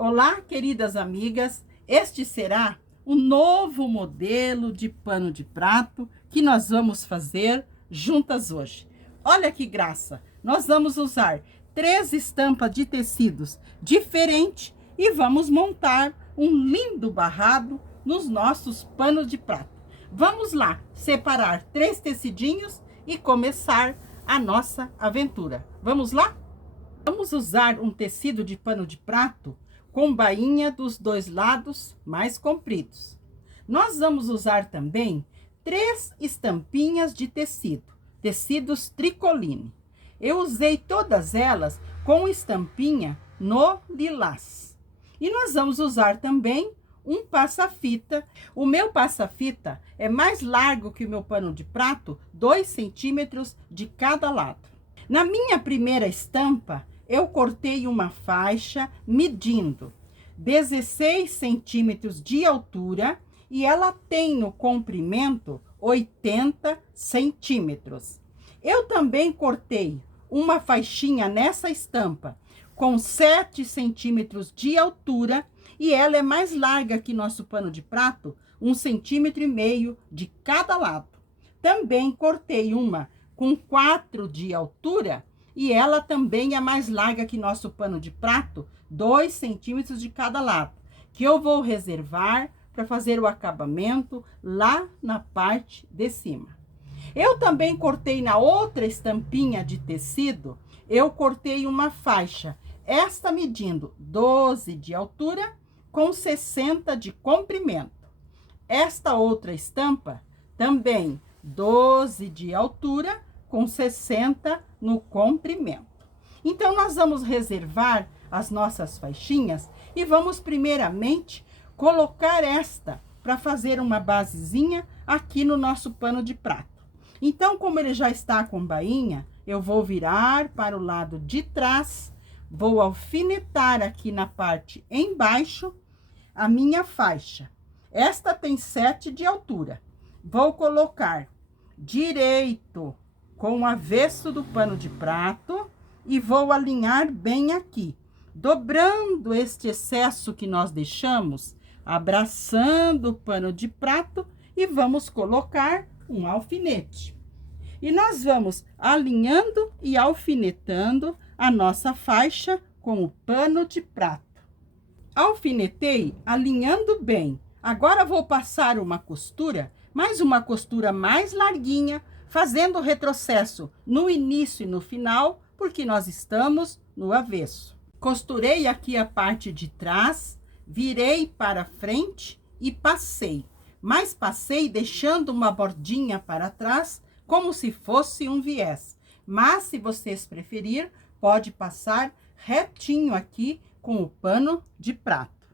Olá, queridas amigas, este será o novo modelo de pano de prato que nós vamos fazer juntas hoje. Olha que graça! Nós vamos usar 3 estampas de tecidos diferentes e vamos montar um lindo barrado nos nossos panos de prato. Vamos lá separar 3 tecidinhos e começar a nossa aventura. Vamos lá? Vamos usar um tecido de pano de prato com bainha dos 2 lados mais compridos. Nós vamos usar também 3 estampinhas de tecidos tricoline. Eu usei todas elas com estampinha no lilás. E nós vamos usar também um passa-fita. O meu passa-fita é mais largo que o meu pano de prato, 2 centímetros de cada lado. Na minha primeira estampa, eu cortei uma faixa medindo 16 centímetros de altura e ela tem no comprimento 80 centímetros. Eu também cortei uma faixinha nessa estampa com 7 centímetros de altura e ela é mais larga que nosso pano de prato, 1,5 centímetro de cada lado. Também cortei uma com 4 de altura e ela também é mais larga que nosso pano de prato, 2 centímetros de cada lado, que eu vou reservar para fazer o acabamento lá na parte de cima. Eu também cortei na outra estampinha de tecido, eu cortei uma faixa, esta medindo 12 de altura com 60 de comprimento. Esta outra estampa também 12 de altura com 60 no comprimento. Então, nós vamos reservar as nossas faixinhas e vamos primeiramente colocar esta para fazer uma basezinha aqui no nosso pano de prato. Então, como ele já está com bainha, eu vou virar para o lado de trás, vou alfinetar aqui na parte embaixo a minha faixa. Esta tem 7 de altura. Vou colocar direito com o avesso do pano de prato e vou alinhar bem aqui, dobrando este excesso que nós deixamos, abraçando o pano de prato e vamos colocar um alfinete. E nós vamos alinhando e alfinetando a nossa faixa com o pano de prato. Alfinetei, alinhando bem. Agora vou passar uma costura, mas uma costura mais larguinha, fazendo retrocesso no início e no final, porque nós estamos no avesso. Costurei aqui a parte de trás, virei para frente e passei. Mas passei deixando uma bordinha para trás, como se fosse um viés. Mas, se vocês preferir, pode passar retinho aqui com o pano de prato.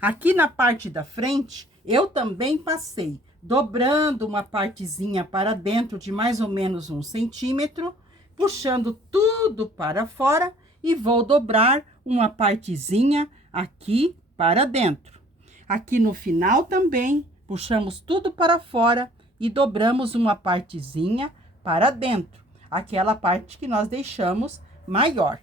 Aqui na parte da frente, eu também passei, dobrando uma partezinha para dentro de mais ou menos 1 centímetro, puxando tudo para fora e vou dobrar uma partezinha aqui para dentro. Aqui no final também, puxamos tudo para fora e dobramos uma partezinha para dentro, aquela parte que nós deixamos maior.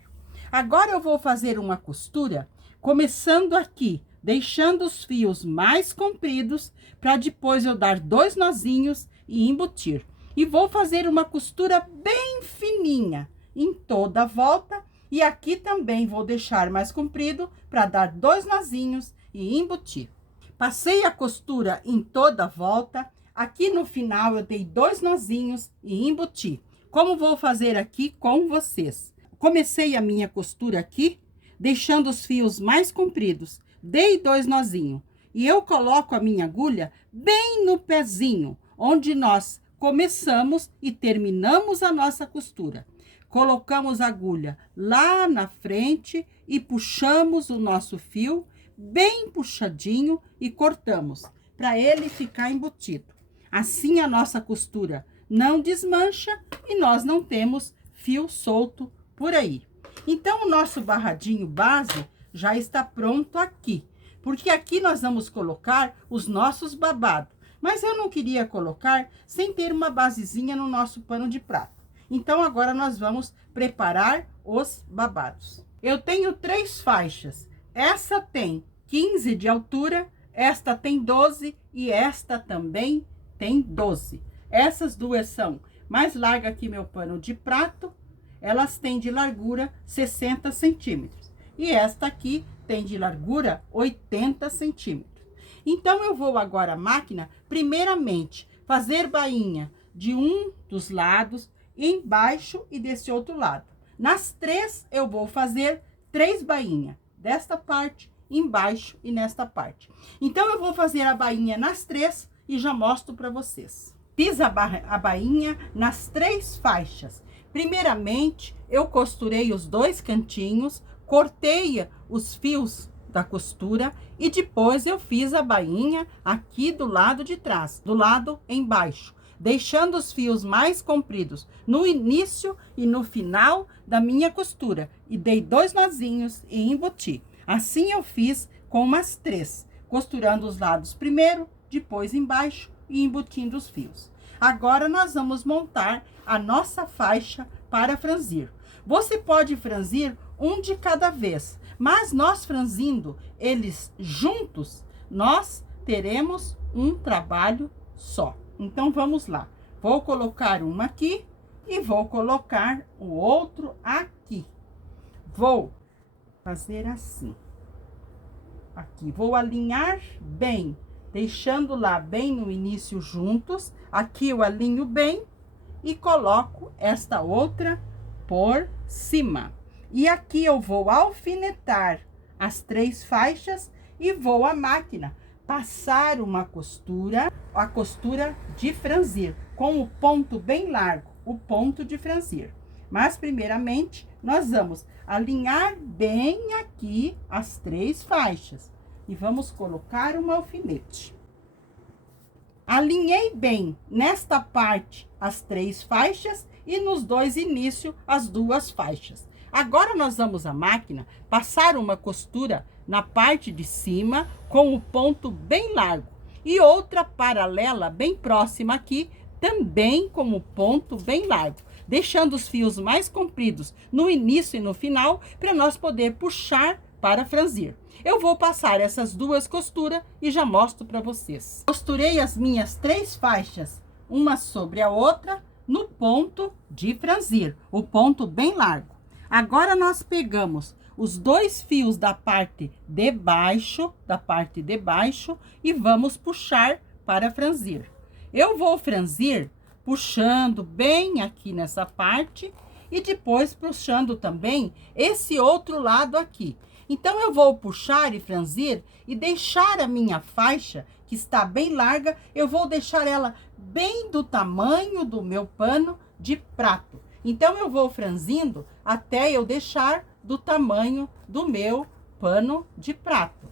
Agora eu vou fazer uma costura, começando aqui, deixando os fios mais compridos, para depois eu dar 2 nozinhos e embutir. E vou fazer uma costura bem fininha em toda a volta, e aqui também vou deixar mais comprido, para dar 2 nozinhos e embutir. Passei a costura em toda a volta, aqui no final eu dei 2 nozinhos e embuti. Como vou fazer aqui com vocês? Comecei a minha costura aqui, deixando os fios mais compridos. Dei 2 nozinhos e eu coloco a minha agulha bem no pezinho, onde nós começamos e terminamos a nossa costura. Colocamos a agulha lá na frente e puxamos o nosso fio bem puxadinho e cortamos, para ele ficar embutido. Assim a nossa costura não desmancha e nós não temos fio solto por aí. Então, o nosso barradinho base já está pronto aqui, porque aqui nós vamos colocar os nossos babados. Mas eu não queria colocar sem ter uma basezinha no nosso pano de prato. Então, agora nós vamos preparar os babados. Eu tenho 3 faixas essa tem 15 de altura, esta tem 12 e esta também tem 12. Essas duas são mais largas que meu pano de prato, elas têm de largura 60 centímetros. E esta aqui tem de largura 80 centímetros. Então, eu vou agora à máquina, primeiramente, fazer bainha de um dos lados, embaixo e desse outro lado. Nas três, eu vou fazer 3 bainhas, desta parte, embaixo e nesta parte. Então, eu vou fazer a bainha nas três e já mostro para vocês. Fiz a bainha nas 3 faixas. Primeiramente, eu costurei os 2 cantinhos, cortei os fios da costura e depois eu fiz a bainha aqui do lado de trás, do lado embaixo, deixando os fios mais compridos no início e no final da minha costura. E dei 2 nozinhos e embuti. Assim eu fiz com umas 3, costurando os lados primeiro, depois embaixo e embutindo os fios. Agora, nós vamos montar a nossa faixa para franzir. Você pode franzir um de cada vez, mas nós franzindo eles juntos, nós teremos um trabalho só. Então, vamos lá. Vou colocar uma aqui e vou colocar o outro aqui. Vou fazer assim. Aqui, vou alinhar bem, deixando lá bem no início juntos. Aqui eu alinho bem e coloco esta outra por cima. E aqui eu vou alfinetar as 3 faixas e vou à máquina passar uma costura, a costura de franzir, com o ponto bem largo, o ponto de franzir. Mas primeiramente, nós vamos alinhar bem aqui as 3 faixas e vamos colocar um alfinete. Alinhei bem nesta parte as 3 faixas e nos 2 inícios as 2 faixas. Agora, nós vamos à máquina passar uma costura na parte de cima com o ponto bem largo e outra paralela bem próxima aqui, também com o ponto bem largo, deixando os fios mais compridos no início e no final para nós poder puxar para franzir. Eu vou passar essas 2 costuras e já mostro para vocês. Costurei as minhas 3 faixas, uma sobre a outra, no ponto de franzir, o ponto bem largo. Agora, nós pegamos os 2 fios da parte de baixo, e vamos puxar para franzir. Eu vou franzir puxando bem aqui nessa parte e depois puxando também esse outro lado aqui. Então, eu vou puxar e franzir e deixar a minha faixa, que está bem larga, eu vou deixar ela bem do tamanho do meu pano de prato. Então, eu vou franzindo até eu deixar do tamanho do meu pano de prato.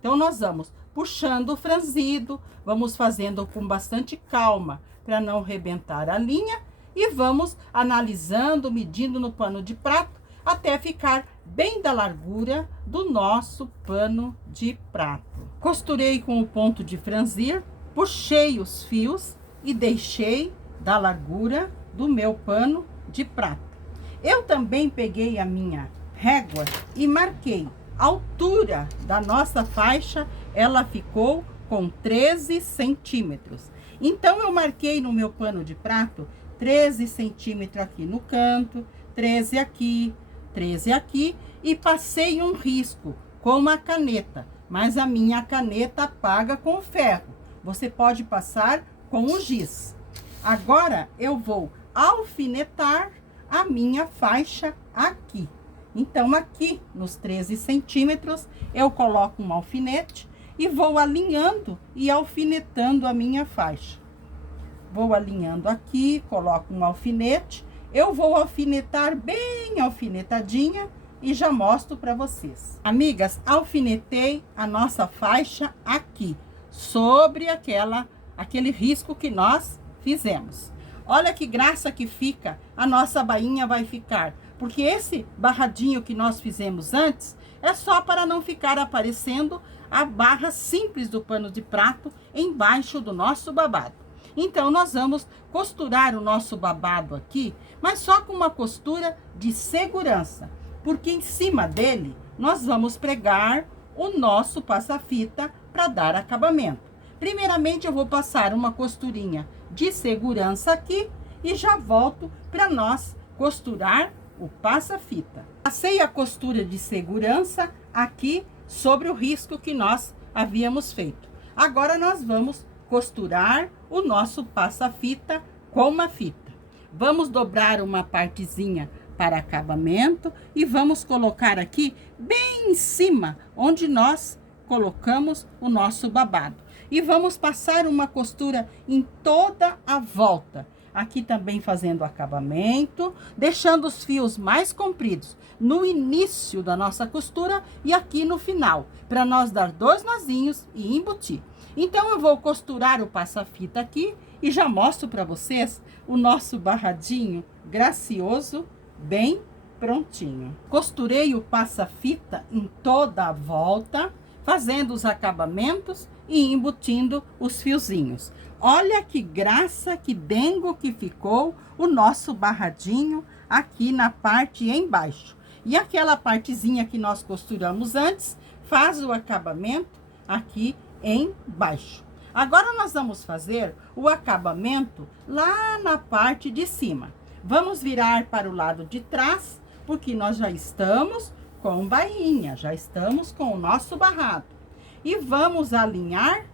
Então, nós vamos puxando o franzido, vamos fazendo com bastante calma para não rebentar a linha e vamos analisando, medindo no pano de prato até ficar bem da largura do nosso pano de prato. Costurei com o ponto de franzir, puxei os fios e deixei da largura do meu pano de prato. Eu também peguei a minha régua e marquei a altura da nossa faixa, ela ficou com 13 centímetros. Então, eu marquei no meu pano de prato 13 centímetros aqui no canto, 13 aqui, 13 aqui, e passei um risco com uma caneta, mas a minha caneta apaga com ferro. Você pode passar com o giz. Agora, eu vou alfinetar a minha faixa aqui. Então, aqui nos 13 centímetros, eu coloco um alfinete e vou alinhando e alfinetando a minha faixa. Vou alinhando aqui, coloco um alfinete. Eu vou alfinetar bem alfinetadinha e já mostro para vocês. Amigas, alfinetei a nossa faixa aqui, sobre aquele risco que nós fizemos. Olha que graça que fica, a nossa bainha vai ficar. Porque esse barradinho que nós fizemos antes, é só para não ficar aparecendo a barra simples do pano de prato embaixo do nosso babado. Então, nós vamos costurar o nosso babado aqui, mas só com uma costura de segurança. Porque em cima dele, nós vamos pregar o nosso passa-fita para dar acabamento. Primeiramente, eu vou passar uma costurinha de segurança aqui e já volto para nós costurar o passa-fita. Passei a costura de segurança aqui sobre o risco que nós havíamos feito. Agora, nós vamos costurar o nosso passa-fita com uma fita. Vamos dobrar uma partezinha para acabamento e vamos colocar aqui bem em cima, onde nós colocamos o nosso babado. E vamos passar uma costura em toda a volta. Aqui também fazendo acabamento, deixando os fios mais compridos no início da nossa costura e aqui no final, para nós dar 2 nozinhos e embutir. Então, eu vou costurar o passa-fita aqui e já mostro para vocês o nosso barradinho gracioso, bem prontinho. Costurei o passa-fita em toda a volta, fazendo os acabamentos e embutindo os fiozinhos. Olha que graça, que dengo que ficou o nosso barradinho aqui na parte embaixo. E aquela partezinha que nós costuramos antes, faz o acabamento aqui embaixo. Agora, nós vamos fazer o acabamento lá na parte de cima. Vamos virar para o lado de trás, porque nós já estamos com bainha, já estamos com o nosso barrado. E vamos alinhar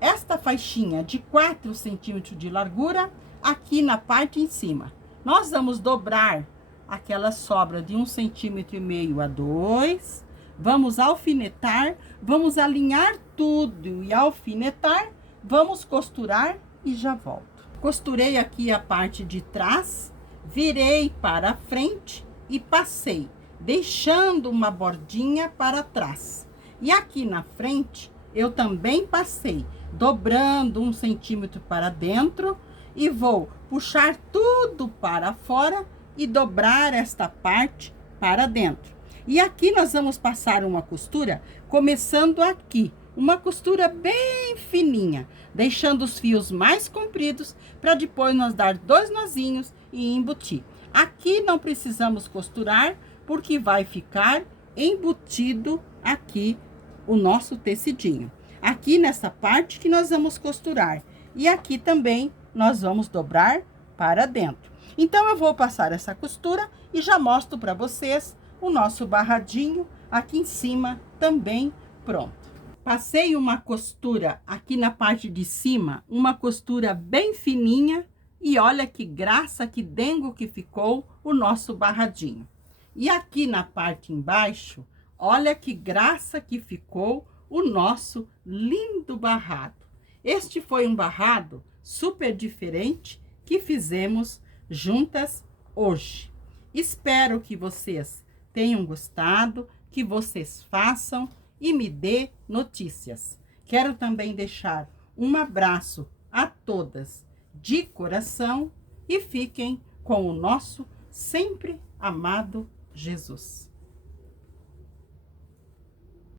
esta faixinha de 4 centímetros de largura aqui na parte em cima. Nós vamos dobrar aquela sobra de 1,5 centímetro a 2. Vamos alfinetar, vamos alinhar tudo e alfinetar, vamos costurar e já volto. Costurei aqui a parte de trás, virei para a frente e passei, deixando uma bordinha para trás. E aqui na frente, eu também passei, dobrando 1 centímetro para dentro e vou puxar tudo para fora e dobrar esta parte para dentro. E aqui nós vamos passar uma costura, começando aqui, uma costura bem fininha, deixando os fios mais compridos, para depois nós dar 2 nozinhos e embutir. Aqui não precisamos costurar, porque vai ficar embutido aqui o nosso tecidinho. Aqui nessa parte que nós vamos costurar. E aqui também nós vamos dobrar para dentro. Então, eu vou passar essa costura e já mostro para vocês o nosso barradinho aqui em cima também pronto. Passei uma costura aqui na parte de cima, uma costura bem fininha, e olha que graça, que dengo que ficou o nosso barradinho. E aqui na parte embaixo, olha que graça que ficou o nosso lindo barrado. Este foi um barrado super diferente que fizemos juntas hoje. Espero que vocês tenham gostado, que vocês façam e me dê notícias. Quero também deixar um abraço a todas de coração e fiquem com o nosso sempre amado Jesus.